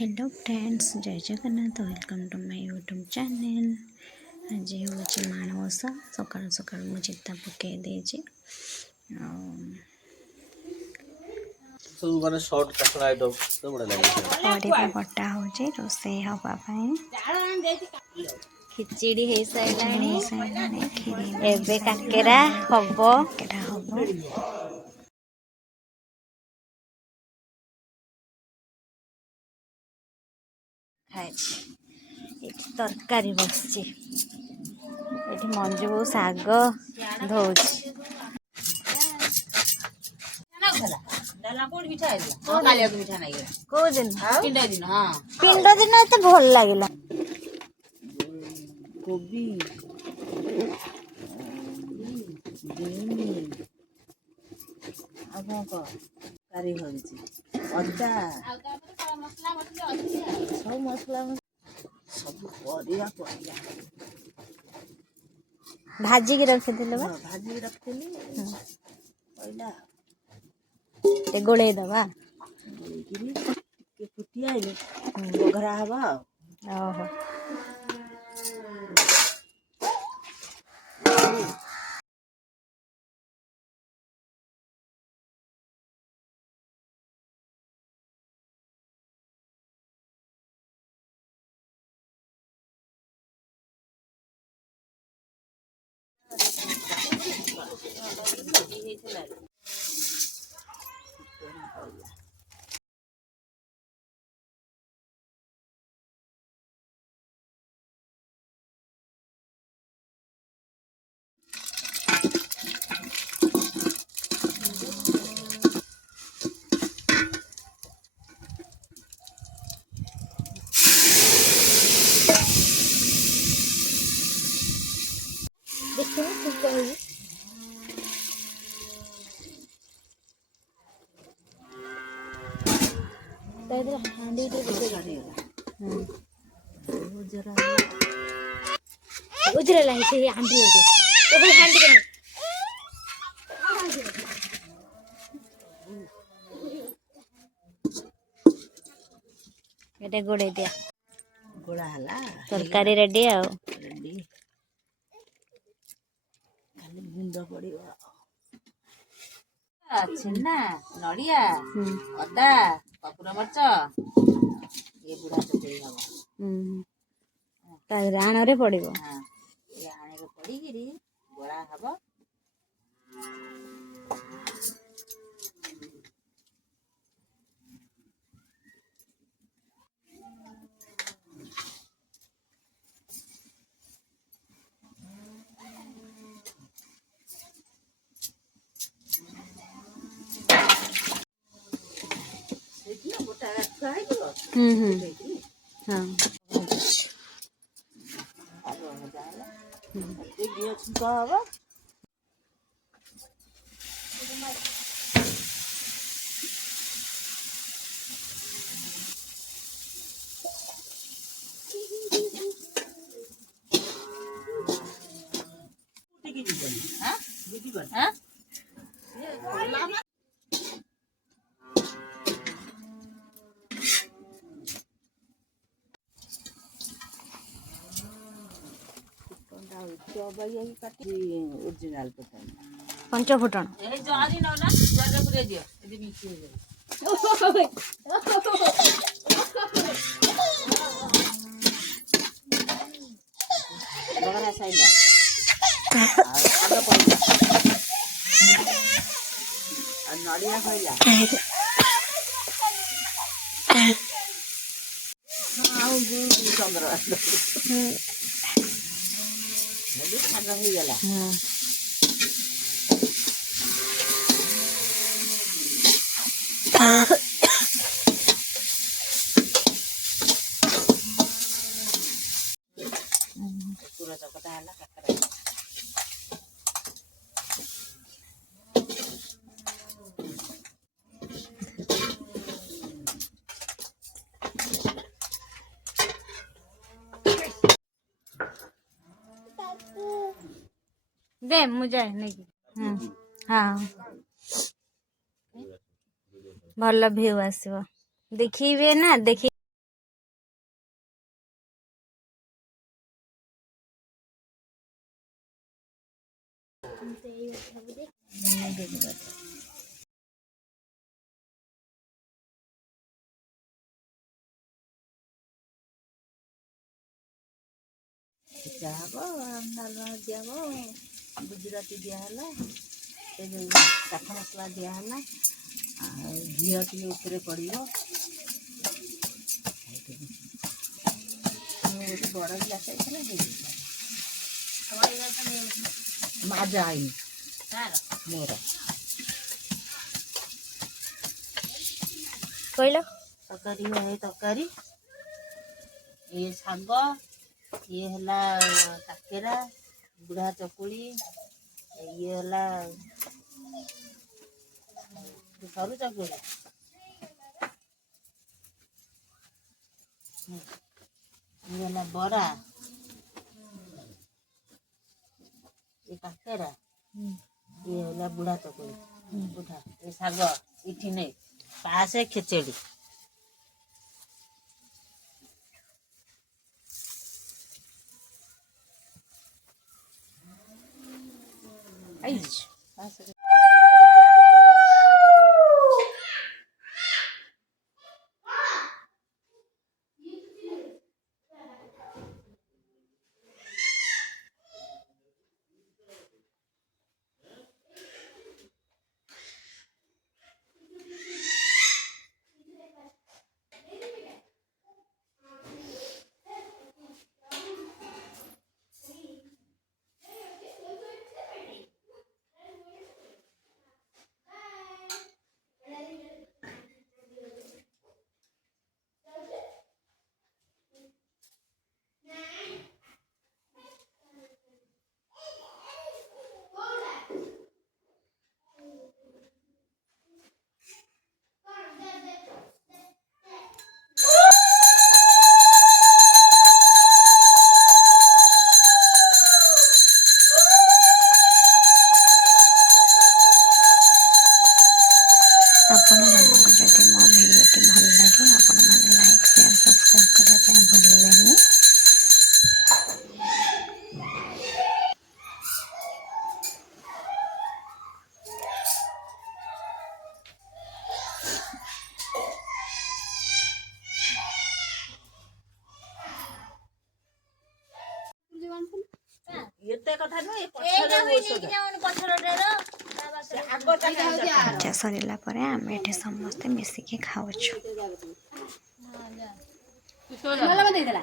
Hello friends, जय Jagannath. Welcome to my YouTube channel. आज हूँ माणवसा। सकाल सकाल मु चिता पकई देजी परिवा कटा हो रोसे हवापाई खिचड़ी हो सारे एबे काकेरा हम तरकारी बसची मंजू शाग धोच पिंड दिन एत भल लगे कोबी तरकारी अदा सब मसला सब भाजी की रखिदिल भाजी रखी गोले दबा फुटी आइले बघरा हवा ओहो उजरा लगे से हांडी ये गोड़े दिया गोड़ा हला तरकारी रेडी आ रेडी खाली गुंड पड़िबा छेना नड़िया अदा कपूर मरच ये बुढ़ा तो देई हबो राण रे पड़िबो हां ये आणे रे पड़ी गिरी गोड़ा हबो हाँ ओरिजिनल पंच फुटण बगरा साइला नड़िया खइला चंद्र खाना हो गला पूरा चकटा हला काकरा दे मुझे नहीं हाँ भल व्यू आसो देखिए ना देखिए। ଛେଚା ହବ, ଡାଲମା ଦିଆହବ, ଗୁଜୁରାତି ଦିଆହେଲା, ସେ ଯେଉଁ କାଠ ମସଲା ଦିଆହେଲା, ଆଉ ଘିଅ ଟିକେ ଉପରେ ପଡ଼ିବ। ଗୋଟେ ବଡ଼ ଗ୍ଲାସ୍ ହେଇଥିଲା মাজା ହେଇନି ମୋର କହିଲ ତରକାରୀ ତରକାରୀ ଇଏ ଶାଗ, ଇଏ ହେଲା କାକେରା, ବୁଢ଼ା ଚକୁଳି, ଇଏ ହେଲା ସରୁ ଚକୁଳି, ଇଏ ହେଲା ବରା, ये काकेरा, ये होला बुढ़ा चकुली, बुढ़ा ये साग इठी नहीं पास है खिचड़ी। ଆପଣମାନଙ୍କୁ ଯଦି ମୋ ଭିଡ଼ିଓଟି ଭଲ ଲାଗେ ଆପଣମାନେ ଲାଇକ୍ ସେୟାର ସବସ୍କ୍ରାଇବ୍ କରିବା ପାଇଁ ଭୁଲିବେନି। ଏତେ କଥା ନୁହେଁ ପୂଜା ସରିଲା ପରେ ଆମେ ଏଠି ସମସ୍ତେ ମିଶିକି ଖାଉଛୁ। ଦେଇଥିଲା